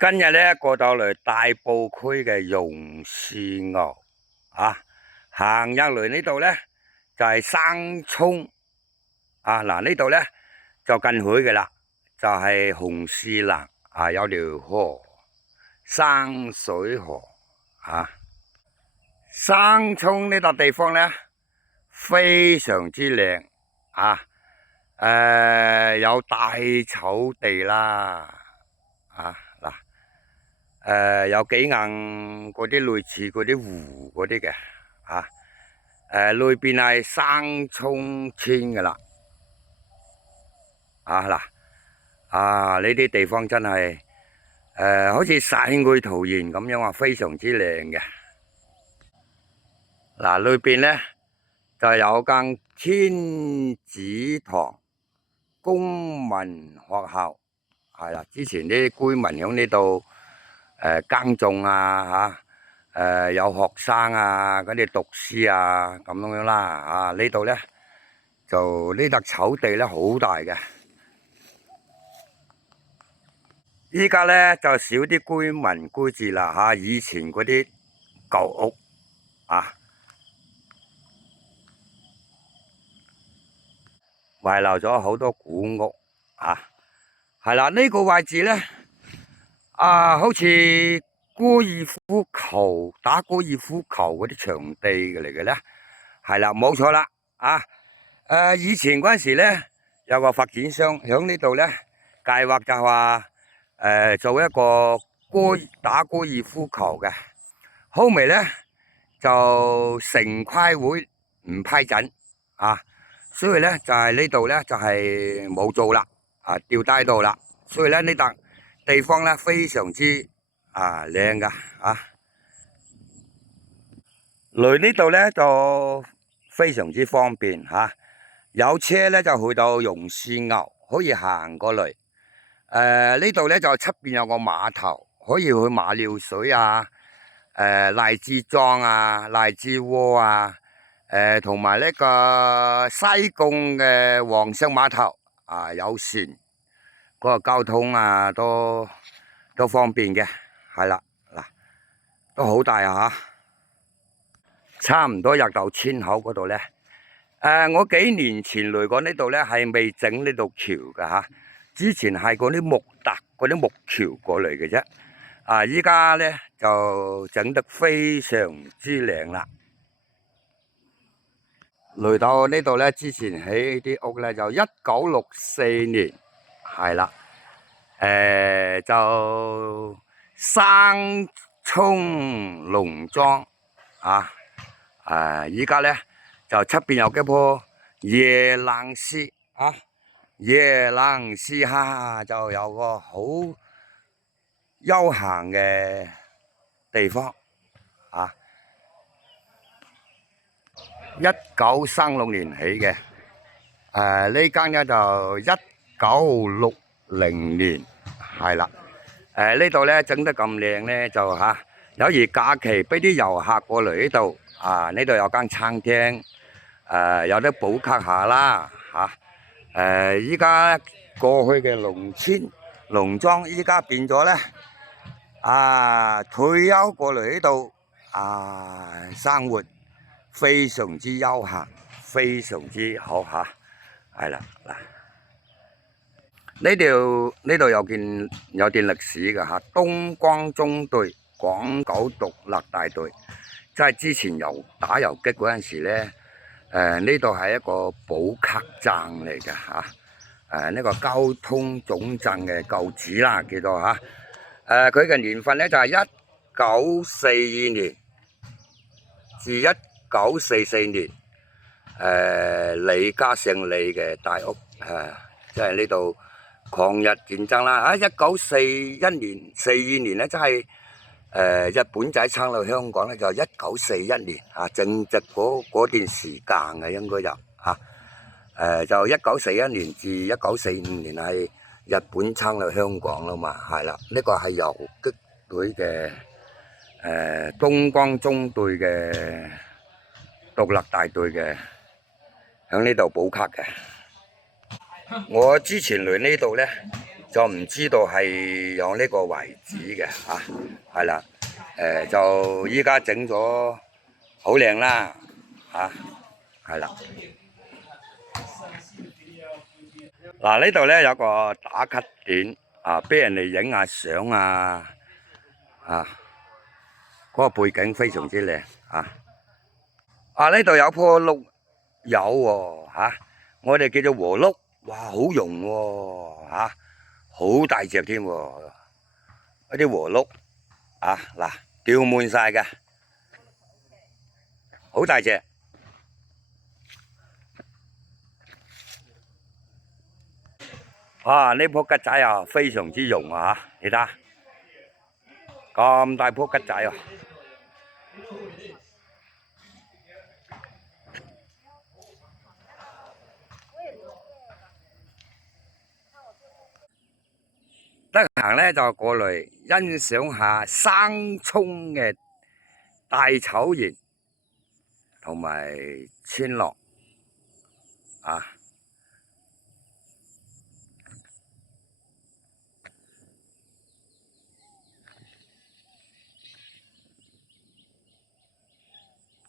今日咧過到嚟大埔區嘅榕樹坳行入嚟呢度咧就係生涌嗱呢度咧就近海嘅啦，就係紅樹林有條河生水河生涌呢笪地方咧非常之靚有大草地啦嗱。有幾硬嗰啲類似嗰啲湖嗰啲嘅裏邊係生涌村噶啦呢啲地方真係好似世外桃源咁樣非常之靚嘅。裏邊咧就有間天子堂公民學校，係啦，之前啲居民喺呢度耕種有學生嗰啲讀書咁樣啦呢度咧就呢笪草地咧好大嘅，依家咧就少啲居民居住啦以前嗰啲舊屋遺留咗好多古屋係啦，呢個位置咧好似打高爾夫球嗰啲場地嚟嘅咧，係啦，冇錯啦以前嗰陣時咧有個發展商響呢度咧計劃就話做一個打高爾夫球嘅，後尾咧就城規會唔批准所以咧就係呢度咧就係冇做啦掉低度啦，所以咧呢笪地方咧非常之靚噶嚟呢度咧就非常之方便有車咧就去到榕樹坳，可以行過嚟。呢度咧就出邊有個碼頭，可以去馬料水荔枝莊荔枝窩同埋呢個西貢嘅黃石碼頭有船，嗰個交通都方便嘅，係啦都好大差唔多入到村口嗰度咧。我幾年前嚟過呢度咧，係未整呢度橋嘅之前係嗰啲木橋過嚟嘅啫。依家咧就整得非常之靚啦。嚟到呢度咧，之前起啲屋咧就1964年，係啦，就生涌農莊依家咧就出邊有幾棵椰蘭樹椰蘭樹下就有個好悠閒嘅地方1936年起嘅，呢間咧就1960年，係啦。呢度咧整得咁靚咧，就有時假期俾啲遊客過嚟呢度呢度有間餐廳，有得補給下啦依家過去嘅農村農莊，依家變咗咧退休過嚟呢度生活非常之悠閒，非常之好係啦呢度有段歷史嘅東江中隊港九獨立大隊，即係之前打游擊嗰陣時咧，呢度係一個補給站嚟嘅呢個交通總站嘅舊址啦，叫做佢嘅年份咧就係1942年至1944年，李家勝利嘅大屋即係呢度抗日戰爭啦1941年42年咧，即係日本仔撐到香港咧，就1941年正值嗰段時間嘅，應該就1941年至1945年係日本撐到香港啦嘛，係啦，呢個係游擊隊嘅東江中隊嘅獨立大隊嘅，喺呢度補給嘅。我之前嚟呢度咧，就唔知道係有呢個位置嘅嚇，係啦，就依家整咗好靚啦嚇，係啦。嗱呢度咧有個打卡點啊，俾人哋影下相啊，嗰個背景非常之靚啊！呢度有棵碌柚喎嚇，我哋叫做和碌，哇好溶喎嚇，好大隻添喎，嗰啲和碌嗱吊滿晒嘅，好大隻。呢棵桔仔啊非常之溶啊嚇，你睇下咁大棵桔仔啊！得閒咧就過嚟欣賞下生葱嘅大草原同埋村落啊！